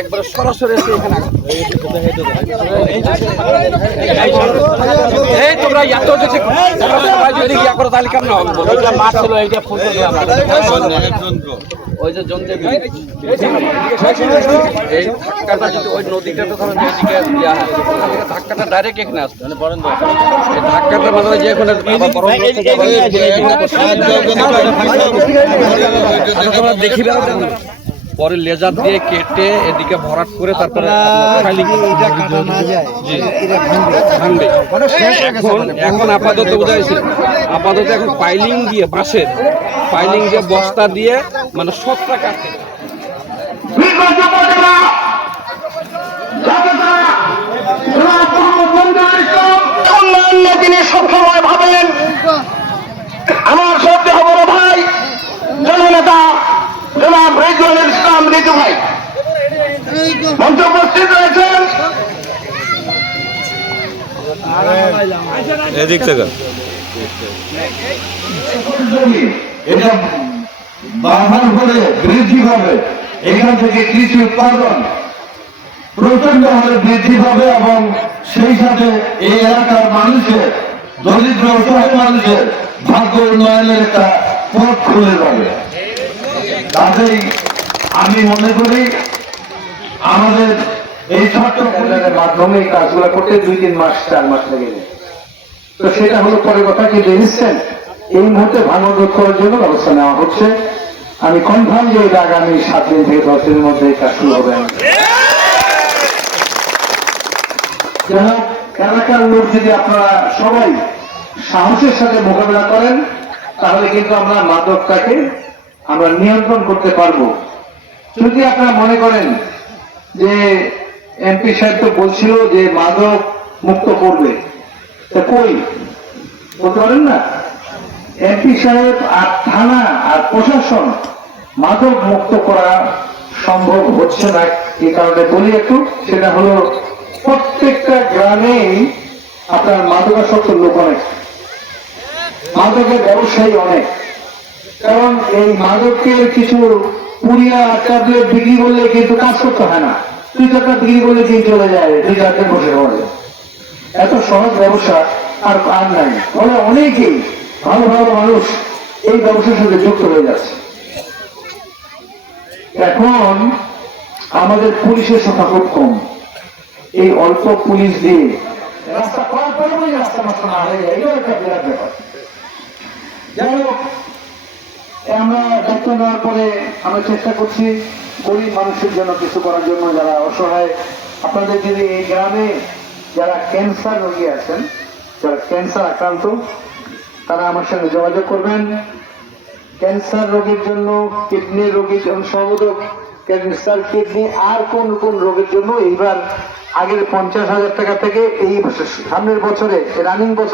একবারে সরাসরি এসে এখানে এই তোমরা এত যদি সবাই যদি ইয়া করো তাহলে কেমন হবে? এটা মাছ ছিল, এইটা ফুল ওই যে জনদেবী এই ধাক্কাটা যদি ওই নদীটাতে ধরেন এদিকে ধাক্কাটা ডাইরেক্ট এখানে আসতো এই ধাক্কাটা মানে যে এখানে দেখি পরে লেজার দিয়ে কেটে এদিকে ভরাট করে তারপরে এখন আপাতত বুঝাইছে আপাতত এখন পাইলিং দিয়ে বাঁশের পাইলিং দিয়ে বস্তা দিয়ে মানে সবটা কাটে সবসময় ভাবেন আমার সত্যি খবর ভাই জননেতা জনাব রেজওয়ানুল ইসলাম রিজু ভাই মঞ্চে উপস্থিত রয়েছেন। এদিক থেকে এটা বাধার ফলে বৃদ্ধি পাবে, এখান থেকে কৃষি উৎপাদন প্রচন্ড হারে বৃদ্ধি পাবে এবং সেই সাথে এই এলাকার মানুষের দরিদ্র অসহায় মানুষের ভাগ্য উন্নয়নের একটা পথ খুলে যাবে। তাতেই আমি মনে করি আমাদের এই ছোট্ট মাধ্যমে এই কাজগুলো করতে 2-3 মাস 4 মাস লেগে যায়। তো সেটা হলো পরে কথা, কি দেখছেন এই মুহূর্তে ভাঙন রোধ করার জন্য ব্যবস্থা নেওয়া হচ্ছে। আমি কনফার্ম যে এটা আগামী 7 দিন থেকে 10 দিনের মধ্যে এই কাজ শুরু হবে। এলাকার লোক যদি আপনারা সবাই সাহসের সাথে মোকাবিলা করেন তাহলে কিন্তু আমরা মাদকটাকে আমরা নিয়ন্ত্রণ করতে পারবো। যদি আপনারা মনে করেন যে এমপি সাহেব তো বলছিল যে মাদক মুক্ত করবে, তা কই বলতে পারেন না? এমপি সাহেব আর থানা আর প্রশাসন মাদক মুক্ত করা সম্ভব হচ্ছে না। এই কারণে বলি একটু, সেটা হলো প্রত্যেকটা গ্রামেই আপনার মাদকাসক্ত লোক অনেক, মাদকের ব্যবসায়ী অনেক। কারণ এই মাদকের কিছু পুড়িয়া ট্যাবলেট বিক্রি করলে কিন্তু কাজ করতে হয় না, 2 টাকা বিক্রি করলে দিন চলে যায়, 2 টাকা বসে পড়ে। এত সহজ ব্যবসা আর নাই, ফলে অনেকেই ভালো ভালো মানুষ এই ব্যবসার সাথে যুক্ত হয়ে যাচ্ছে। এখন আমাদের পুলিশের সংখ্যা খুব কম, এই অল্প পুলিশ দিয়ে রাস্তা করার পরে রাস্তা মাত্র না হয়ে যায়, এটাও একটা বিরাট ব্যাপার। যাই হোক, আমরা দায়িত্ব নেওয়ার পরে আমরা চেষ্টা করছি গরিব মানুষের জন্য কিছু করার জন্য, যারা অসহায়। আপনাদের যদি এই গ্রামে যারা ক্যান্সার রোগী আছেন, যারা ক্যান্সার আক্রান্ত, তারা আমার সঙ্গে যোগাযোগ করবেন। ক্যান্সার রোগীর জন্য, কিডনি রোগীর জন্য, সম্ভবত ক্যান্সার, কিডনি আর কোন কোন রোগের জন্য এইবার আগের 50,000 টাকা থেকে এই সামনের বছরে রানিং বছর